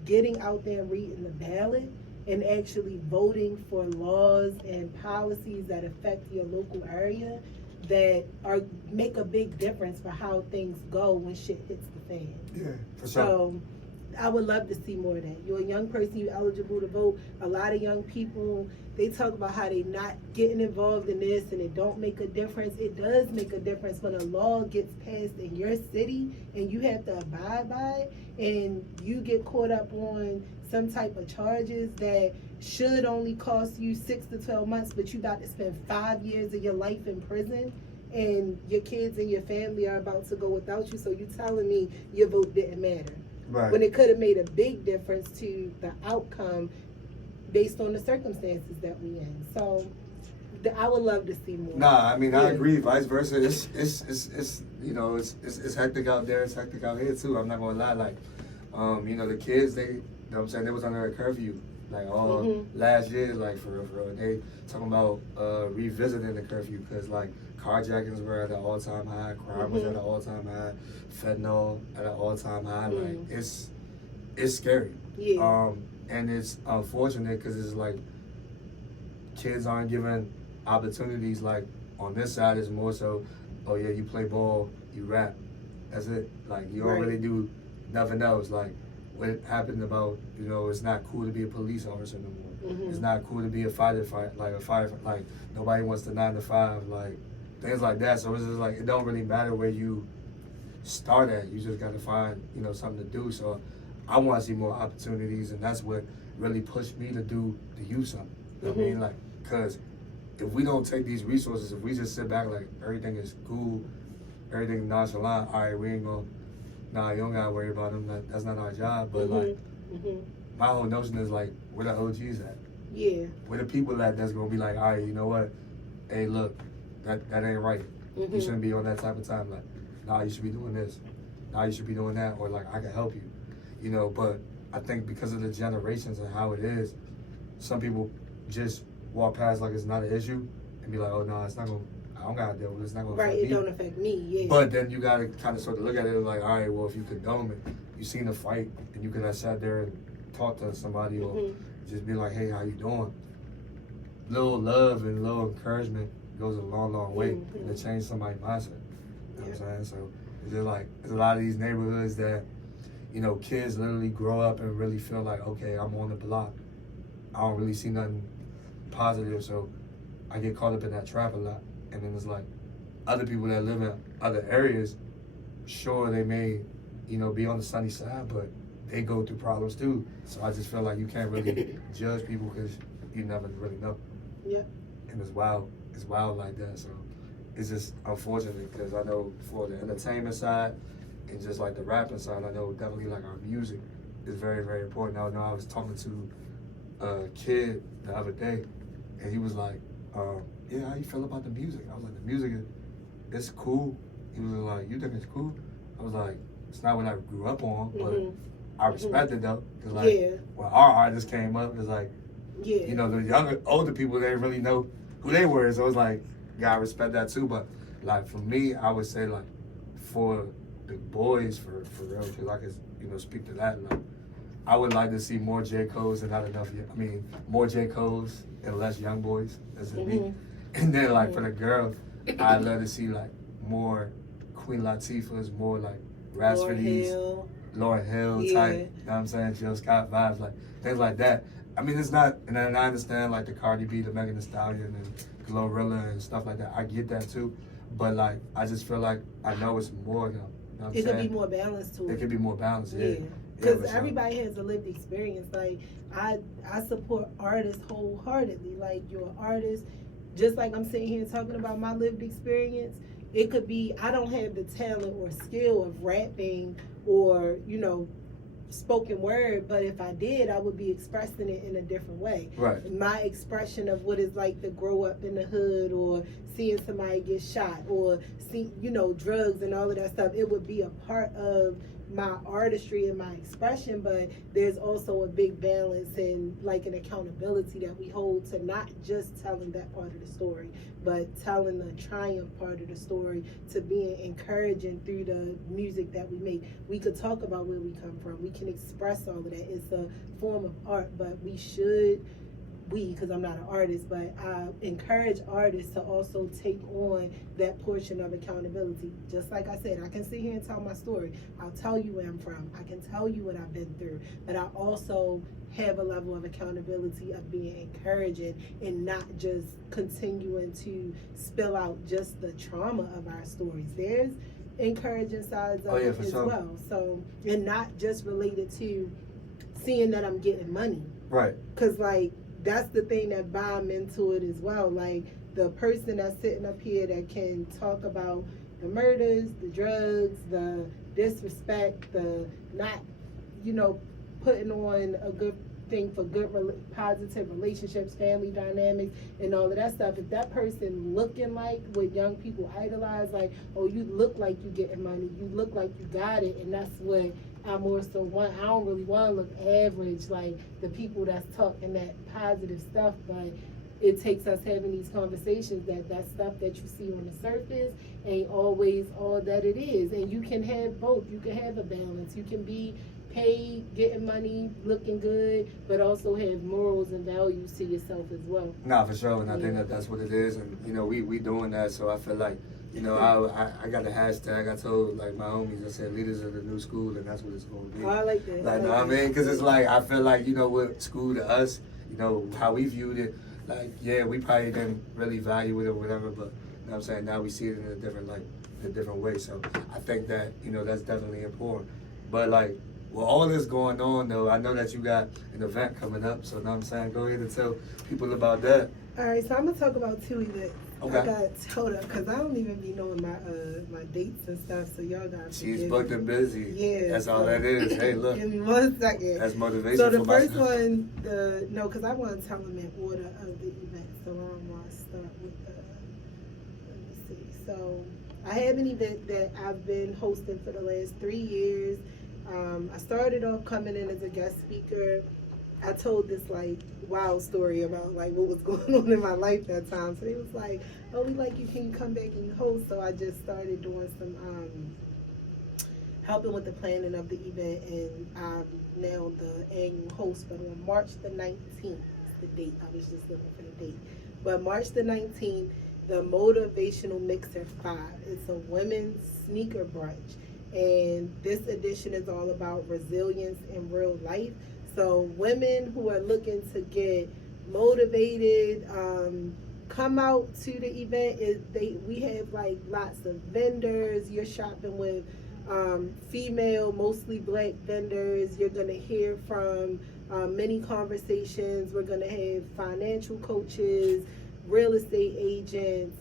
getting out there and reading the ballot and actually voting for laws and policies that affect your local area that make a big difference for how things go when shit hits the fan. Yeah, for sure. So I would love to see more of that. You're a young person, you're eligible to vote. A lot of young people, they talk about how they not getting involved in this and it don't make a difference. It does make a difference when a law gets passed in your city and you have to abide by it, and you get caught up on some type of charges that should only cost you 6 to 12 months, but you about to spend 5 years of your life in prison, and your kids and your family are about to go without you. So you telling me your vote didn't matter. Right. When it could have made a big difference to the outcome based on the circumstances that we in. So I would love to see more. Nah, I mean, I agree. Vice versa. It's you know, it's hectic out there. It's hectic out here too. I'm not gonna lie. Like, you know, the kids, they, you know what I'm saying, they was under a curfew like all last year, like for real. They talking about revisiting the curfew because like carjackings were at an all-time high, crime was at an all-time high, fentanyl at an all-time high. Like it's scary. Yeah. And it's unfortunate because it's like kids aren't given opportunities. Like on this side, it's more so, oh yeah, you play ball, you rap, that's it. Like you don't Right. really do nothing else. Like what happened about, you know, it's not cool to be a police officer no more. Mm-hmm. It's not cool to be a firefighter, like nobody wants the 9 to 5, like things like that. So it's just like it don't really matter where you start at. You just gotta find, you know, something to do. So I want to see more opportunities, and that's what really pushed me to do the youth something. You know what I mean? Like, cause if we don't take these resources, if we just sit back like everything is cool, everything nonchalant, all right, we ain't gonna, nah, you don't gotta worry about them. That's not our job. But like, my whole notion is like, where the OGs at? Yeah. Where the people at that's gonna be like, all right, you know what? Hey, look, that ain't right. You shouldn't be on that type of time. Like, nah, you should be doing this. Nah, you should be doing that. Or like, I can help you. You know, but I think because of the generations and how it is, some people just walk past like it's not an issue and be like, oh no, it's not gonna, I don't gotta deal with it, it's not gonna affect me. Right, it don't affect me, yeah. But then you gotta kind of sort of look at it like, all right, well, if you condone it, you seen a fight and you could have sat there and talked to somebody or just be like, hey, how you doing? Little love and little encouragement goes a long, long way to change somebody's mindset. You know what I'm saying? So it's just like, there's a lot of these neighborhoods that, you know, kids literally grow up and really feel like, okay, I'm on the block. I don't really see nothing positive, so I get caught up in that trap a lot. And then it's like other people that live in other areas, sure, they may, you know, be on the sunny side, but they go through problems too. So I just feel like you can't really judge people because you never really know. Yep. And it's wild like that. So it's just unfortunate because I know for the entertainment side and just like the rapping side, I know definitely like our music is very, very important. I know I was talking to a kid the other day and he was like, yeah, how you feel about the music? I was like, the music it's cool. He was like, you think it's cool? I was like, it's not what I grew up on, but I respect it though. Cause like when our artists came up, it's like, you know, the older people, they didn't really know who they were. So it's like, yeah, I respect that too. But like for me, I would say like for the boys, for real, because I could, you know, speak to that. Like, I would like to see more J. Cole's and not enough. I mean, more J. Cole's and less young boys. That's me. And then like for the girls, I'd love to see like more Queen Latifah's, more like Rhapsodies, Lauryn Hill type. You know what I'm saying? Jill Scott vibes, like things like that. I mean, it's not, and I understand like the Cardi B, the Megan Thee Stallion, and Glorilla and stuff like that. I get that too, but like I just feel like I know it's more though. You know what I'm saying? Could be more balanced to it. It could be more balanced, yeah. Because everybody has a lived experience. Like I support artists wholeheartedly. Like you're an artist, just like I'm sitting here talking about my lived experience. It could be I don't have the talent or skill of rapping or, you know, spoken word, but if I did, I would be expressing it in a different way. Right. My expression of what it's like to grow up in the hood or seeing somebody get shot or see, you know, drugs and all of that stuff, it would be a part of my artistry and my expression, but there's also a big balance and like an accountability that we hold to not just telling that part of the story, but telling the triumph part of the story, to being encouraging through the music that we make. We could talk about where we come from. We can express all of that. It's a form of art, but because I'm not an artist, but I encourage artists to also take on that portion of accountability. Just like I said, I can sit here and tell my story. I'll tell you where I'm from. I can tell you what I've been through, but I also have a level of accountability of being encouraging and not just continuing to spill out just the trauma of our stories. There's encouraging sides of it as well. So, and not just related to seeing that I'm getting money. Right. Because like, that's the thing that bomb into it as well. Like the person that's sitting up here that can talk about the murders, the drugs, the disrespect, the not, you know, putting on a good thing for good, positive relationships, family dynamics, and all of that stuff. If that person looking like what young people idolize, like, oh, you look like you getting money, you look like you got it, and that's what I more so want. I don't really want to look average like the people that's talking that positive stuff, but it takes us having these conversations that stuff that you see on the surface ain't always all that it is. And you can have both. You can have a balance. You can be pay, getting money, looking good, but also have morals and values to yourself as well. Nah, for sure, and I think that's what it is, and you know, we doing that, so I feel like, you know, I got the hashtag. I told like my homies, I said leaders of the new school, and that's what it's gonna be. Oh, I like that. Like, know what I mean? Because it's like I feel like, you know, what school to us, you know, how we viewed it. Like, yeah, we probably didn't really value it or whatever, but you know what I'm saying, now we see it in a different way. So I think that, you know, that's definitely important. But like, with all this going on though, I know that you got an event coming up, so you know what I'm saying, go ahead and tell people about that. All right, so I'm gonna talk about 2 events. Okay. I got told up because I don't even be knowing my dates and stuff, so y'all got. She's booked and busy. Yeah, that's all that is. Hey, look. Give me 1 second. That's motivation. So the for first myself. one, because I want to tell them in order of the event, so I want to start with the. Let me see. So I have an event that I've been hosting for the last 3 years. I started off coming in as a guest speaker. I told this like wild story about like what was going on in my life that time. So it was like, oh, we like you, can you come back and host? So I just started doing some helping with the planning of the event, and I'm now the annual host. But on March the 19th is the date. I was just looking for the date. But March the 19th, the Motivational Mixer 5. It's a women's sneaker brunch. And this edition is all about resilience in real life. So women who are looking to get motivated, come out to the event. We have like lots of vendors. You're shopping with female, mostly black vendors. You're gonna hear from many conversations. We're gonna have financial coaches, real estate agents,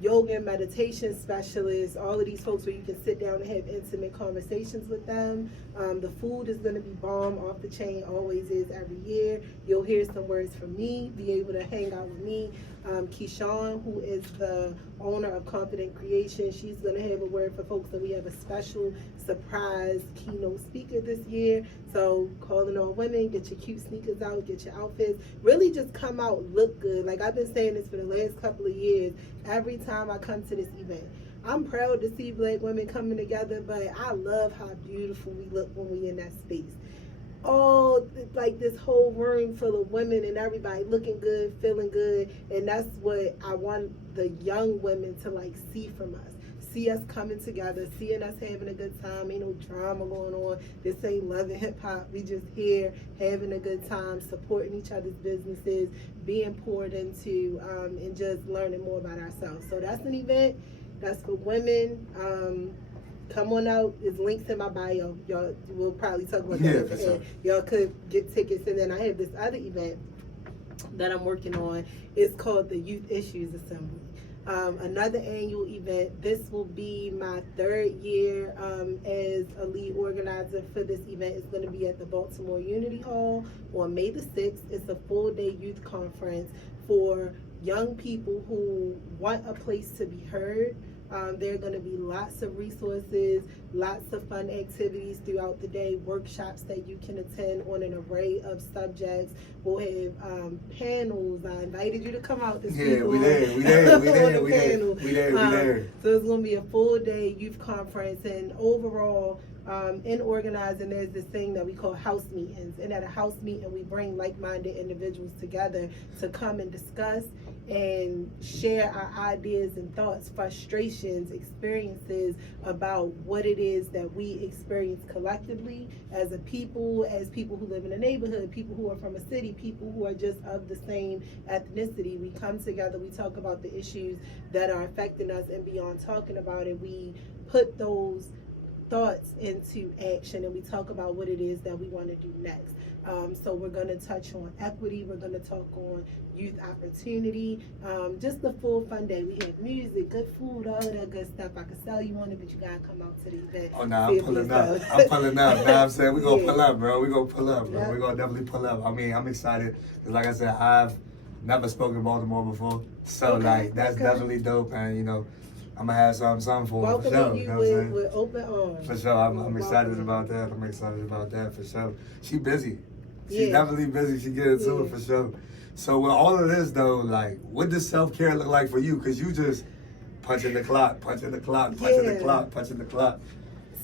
yoga and meditation specialists, all of these folks where you can sit down and have intimate conversations with them. The food is going to be bomb, off the chain, always is every year. You'll hear some words from me, be able to hang out with me. Keyshawn, who is the owner of Confident Creation, she's going to have a word for folks, and we have a special surprise keynote speaker this year. So calling all women, get your cute sneakers out, get your outfits, really just come out, look good. Like I've been saying this for the last couple of years, every time I come to this event. I'm proud to see black women coming together, but I love how beautiful we look when we in that space. All like this whole room full of women and everybody looking good, feeling good, and that's what I want the young women to like see from us. See us coming together, seeing us having a good time. Ain't no drama going on. This ain't love and hip hop. We just here having a good time, supporting each other's businesses, being poured into, and just learning more about ourselves. So that's an event. That's for women. Come on out. There's links in my bio. Y'all, we'll probably talk about that. For sure. Y'all could get tickets. And then I have this other event that I'm working on. It's called the Youth Issues Assembly. Another annual event. This will be my 3rd year as a lead organizer for this event. It's going to be at the Baltimore Unity Hall on May the 6th. It's a full-day youth conference for young people who want a place to be heard. There are going to be lots of resources, lots of fun activities throughout the day, workshops that you can attend on an array of subjects. We'll have panels. I invited you to come out this week. Yeah, we there. So it's going to be a full day youth conference, and overall, in organizing, there's this thing that we call house meetings. And at a house meeting, we bring like-minded individuals together to come and discuss and share our ideas and thoughts, frustrations, experiences about what it is that we experience collectively as a people, as people who live in a neighborhood, people who are from a city, people who are just of the same ethnicity. We come together, we talk about the issues that are affecting us, and beyond talking about it, we put those thoughts into action, and we talk about what it is that we want to do next. So we're going to touch on equity, we're going to talk on youth opportunity, just the full fun day. We have music, good food, all of that good stuff. I can sell you on it, but you got to come out to the event. Oh, no, I'm pulling up. Know what I'm saying? We're going to pull up, bro. We're going to pull up, bro. Yeah. We're going to definitely pull up. I mean, I'm excited because, like I said, I've never spoken in Baltimore before. So, like, that's definitely dope. And, you know, I'm going to have something for him, for sure. You know with open arms. For sure. I'm excited about that. I'm excited about that, for sure. She busy. She's definitely busy. She get into it, for sure. So with all of this, though, like, what does self-care look like for you? Because you just punching the clock.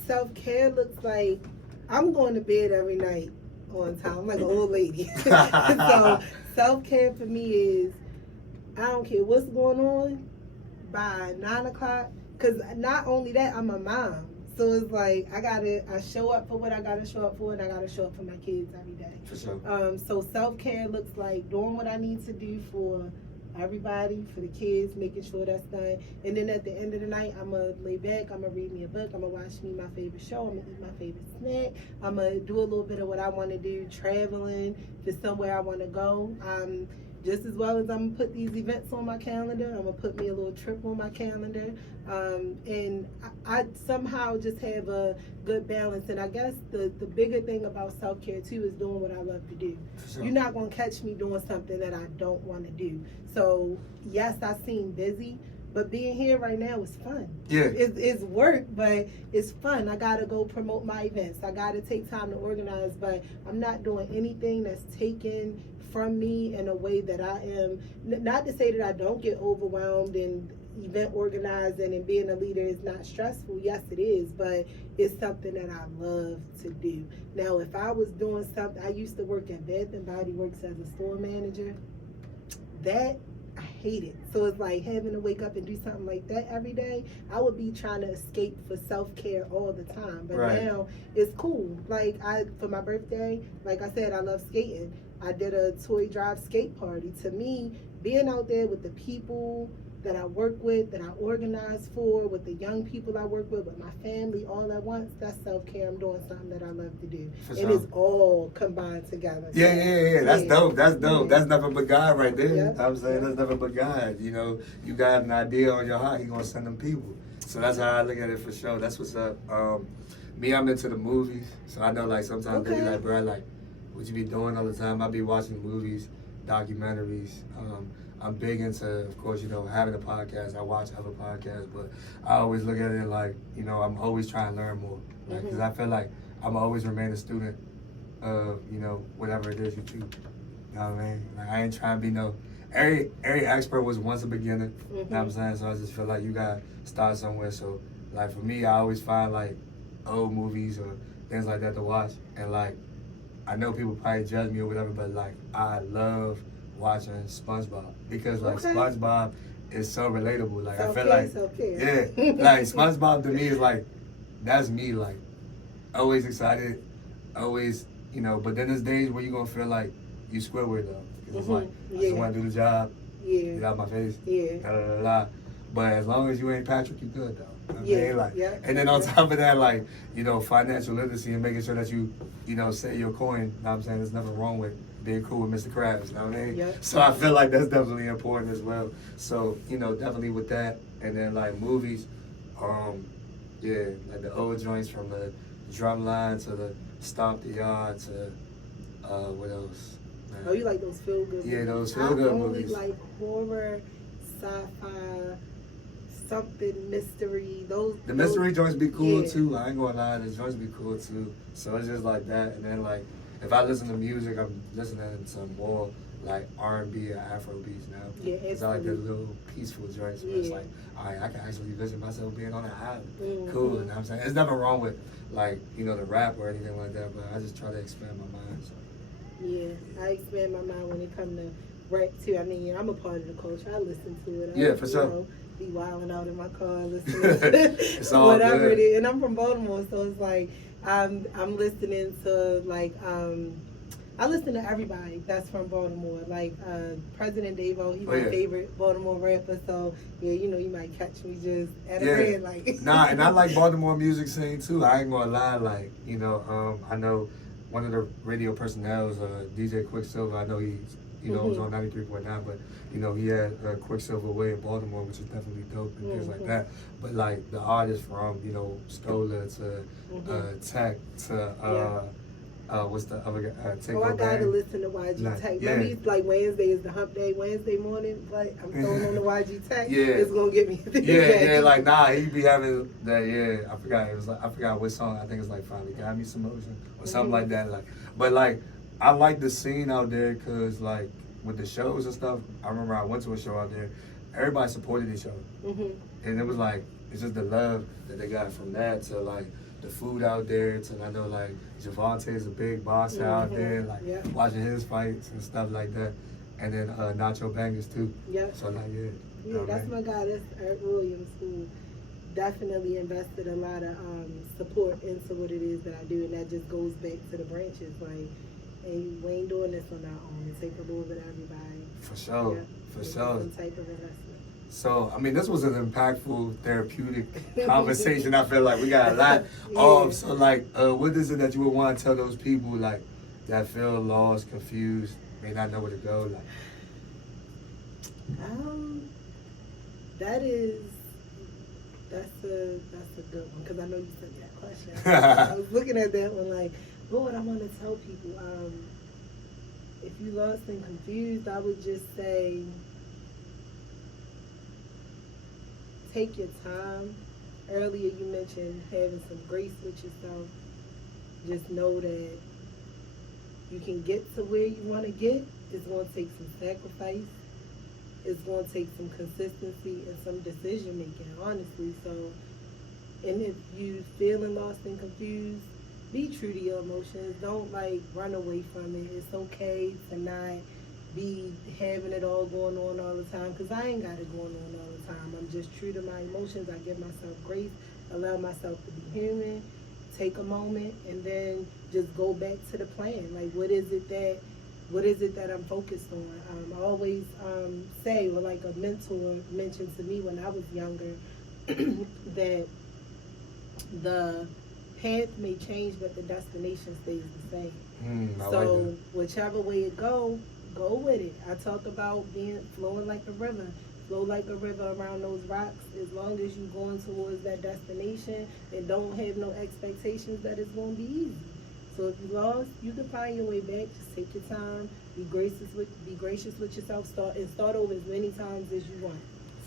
Self-care looks like I'm going to bed every night on time. I'm like an old lady. So self-care for me is, I don't care what's going on, by 9 o'clock. Because not only that, I'm a mom. So it's like, I show up for what I gotta show up for, and I gotta show up for my kids every day. For sure. So self-care looks like doing what I need to do for everybody, for the kids, making sure that's done. And then at the end of the night, I'm going to lay back, I'm going to read me a book, I'm going to watch me my favorite show, I'm going to eat my favorite snack, I'm going to do a little bit of what I want to do, traveling to somewhere I want to go. Just as well as I'm going to put these events on my calendar, I'm going to put me a little trip on my calendar. And I somehow just have a good balance. And I guess the bigger thing about self-care too is doing what I love to do. Sure. You're not going to catch me doing something that I don't want to do. So yes, I seem busy, but being here right now is fun. Yeah. It's work, but it's fun. I got to go promote my events. I got to take time to organize, but I'm not doing anything that's taken from me in a way that I am, not to say that I don't get overwhelmed and event organizing and being a leader is not stressful. Yes, it is, but it's something that I love to do. Now, if I was doing something, I used to work at Bath and Body Works as a store manager. That, I hate it. So it's like having to wake up and do something like that every day. I would be trying to escape for self-care all the time. But right. Now it's cool. Like for my birthday, like I said, I love skating. I did a toy drive skate party. To me, being out there with the people that I work with, that I organize for, with the young people I work with my family, all at once, that's self-care. I'm doing something that I love to do. For It sure. is all combined together. Yeah. That's dope. That's dope. Yeah. That's nothing but God right there. Yep. I'm saying that's nothing but God. You know, you got an idea on your heart, He gonna send them people. So that's how I look at it for sure. That's what's up. Me, I'm into the movies, so I know like sometimes they be like, bro, like, what you be doing all the time? I be watching movies, documentaries. I'm big into, of course, you know, having a podcast. I watch other podcasts, but I always look at it like, you know, I'm always trying to learn more. Like, because I feel like I'm always remain a student of, you know, whatever it is you choose. You know what I mean? Like, I ain't trying to be every expert was once a beginner. You know what I'm saying? So I just feel like you got to start somewhere. So, like, for me, I always find, like, old movies or things like that to watch. And, like, I know people probably judge me or whatever, but, like, I love watching SpongeBob because like SpongeBob is so relatable. Like I feel like like SpongeBob to me is like that's me, like always excited, always, you know, but then there's days where you're gonna feel like you Squidward though. It's like I just wanna do the job, get out my face, da da da da. But as long as you ain't Patrick, you good though. You know what I mean? Like, and then on top of that, like, you know, financial literacy and making sure that you know, save your coin. You know what I'm saying? There's nothing wrong with being cool with Mr. Krabs, you know what I mean? So I feel like that's definitely important as well. So, you know, definitely with that. And then like movies, like the old joints from the Drumline to the Stomp the Yard to what else? Oh, you like those feel good movies? Yeah, those feel good movies. I only like horror, sci-fi, something mystery. The mystery joints be cool too. I ain't gonna lie, the joints be cool too. So it's just like that. And then like if I listen to music, I'm listening to more like R&B or Afro beats now. Yeah, because I like the little peaceful joints where it's like, all right, I can actually visit myself being on an island. Cool, you know what I'm saying? There's nothing wrong with like, you know, the rap or anything like that, but I just try to expand my mind. So. Yeah, I expand my mind when it comes to rap too. I mean, I'm a part of the culture. I listen to it. For sure. Know, be wilding out in my car listening to whatever it is. And I'm from Baltimore, so it's like I'm listening to like I listen to everybody that's from Baltimore. Like President Davo, he's my favorite Baltimore rapper. So yeah, you know, you might catch me just at a red like. Nah, and I like Baltimore music scene too. I ain't gonna lie, like, you know, I know one of the radio personnels, DJ Quicksilver. I know he's, you know, was on 93.9, but you know, he had Quicksilver Way in Baltimore, which is definitely dope and things like that. But like the artists from, you know, Stola to Tech to what's the other guy? I gotta listen to YG Tech. Maybe like Wednesday is the hump day, Wednesday morning, but I'm throwing on the YG Tech. It's gonna get me through the like nah, he be having that. I forgot. It was like I forgot what song. I think it's like Finally Got Me Some Motion or something like that. Like, but like I like the scene out there because like with the shows and stuff. I remember I went to a show out there. Everybody supported each other, and it was like it's just the love that they got from that to like the food out there. And I know like Javante's a big boxer out there, like watching his fights and stuff like that. And then Nacho Bangers too. Yep. So like yeah, that's my guy. That's Eric Williams, who definitely invested a lot of support into what it is that I do, and that just goes back to the branches. Like, hey, we ain't doing this on our own. It takes a little bit of everybody. For sure. For sure. Some type of investment. So, I mean, this was an impactful, therapeutic conversation. I feel like we got a lot of. So, like, what is it that you would want to tell those people, like, that feel lost, confused, may not know where to go? Like, that's a good one, because I know you sent me that question. I was looking at that one like, what would I want to tell people? If you lost and confused, I would just say, take your time. Earlier you mentioned having some grace with yourself. Just know that you can get to where you want to get. It's going to take some sacrifice. It's going to take some consistency and some decision making, honestly. So, and if you feeling lost and confused, be true to your emotions. Don't like run away from it. It's okay to not be having it all going on all the time, because I ain't got it going on all the time. I'm just true to my emotions. I give myself grace, allow myself to be human, take a moment, and then just go back to the plan. Like, what is it that I'm focused on? I always say, or like a mentor mentioned to me when I was younger, that the path may change, but the destination stays the same. So like whichever way it go with it. I talk about flowing like a river. Flow like a river around those rocks. As long as you're going towards that destination and don't have no expectations that it's going to be easy. So if you lost, you can find your way back. Just take your time. Be gracious with yourself. Start over as many times as you want.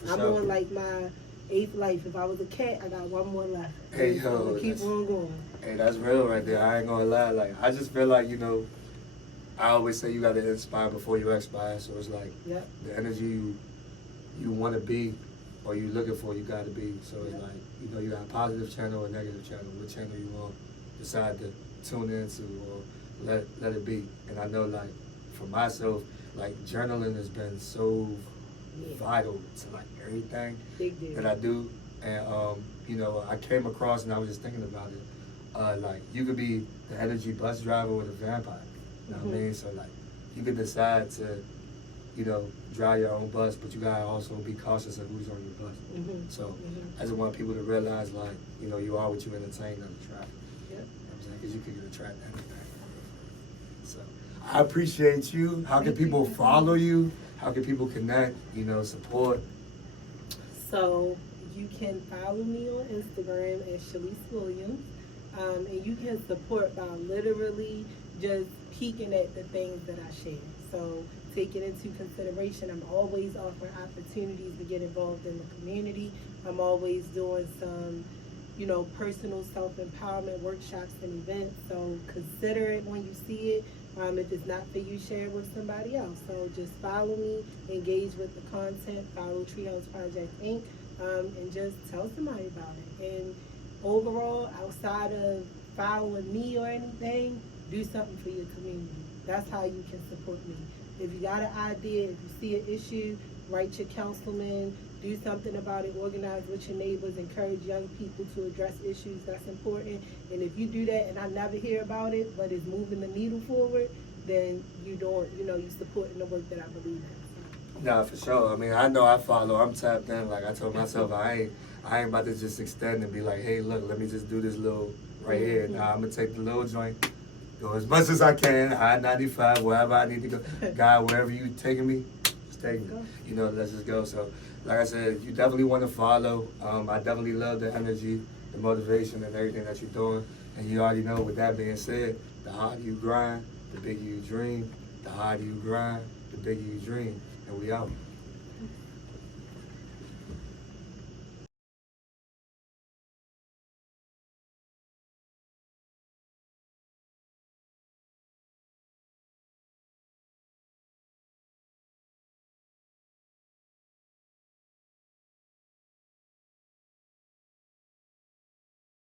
I'm on like my 8th life. If I was a cat, I got one more left. Hey, yo, keep on going. Hey, that's real right there. I ain't gonna lie. Like, I just feel like, I always say you gotta inspire before you expire. So it's like the energy you want to be or you looking for, you gotta be. So it's like, you got a positive channel or negative channel. What channel you want decide to tune into or let it be. And I know, like, for myself, like, journaling has been so vital to like everything that I do. And I came across, and I was just thinking about it, like, you could be the energy bus driver with a vampire. You know what I mean? So like, you could decide to drive your own bus, but you gotta also be cautious of who's on your bus. So I just want people to realize, like, you are what you entertain on the track. You know what I'm saying? Because you could get attracted to anything. So I appreciate you. How can people follow you? How can people connect, support? So you can follow me on Instagram at Shalise Williams. And you can support by literally just peeking at the things that I share. So taking into consideration, I'm always offering opportunities to get involved in the community. I'm always doing some, personal self-empowerment workshops and events. So consider it when you see it. If it's not for you, share it with somebody else. So just follow me, engage with the content, follow TreeHouse Project Inc., and just tell somebody about it. And overall, outside of following me or anything, do something for your community. That's how you can support me. If you got an idea, if you see an issue, write your councilman, do something about it, organize with your neighbors, encourage young people to address issues. That's important. And if you do that and I never hear about it, but it's moving the needle forward, then you supporting the work that I believe in. Nah, for sure. I mean, I know I follow. I'm tapped in. Like I told myself, I ain't about to just extend and be like, hey, look, let me just do this little right here. Nah, I'm gonna take the little joint, go as much as I can, I-95, wherever I need to go. God, wherever you taking me, just take me. Let's just go. So, like I said, you definitely want to follow. I definitely love the energy, the motivation, and everything that you're doing. And you already know, with that being said, the harder you grind, the bigger you dream. The harder you grind, the bigger you dream. And we out.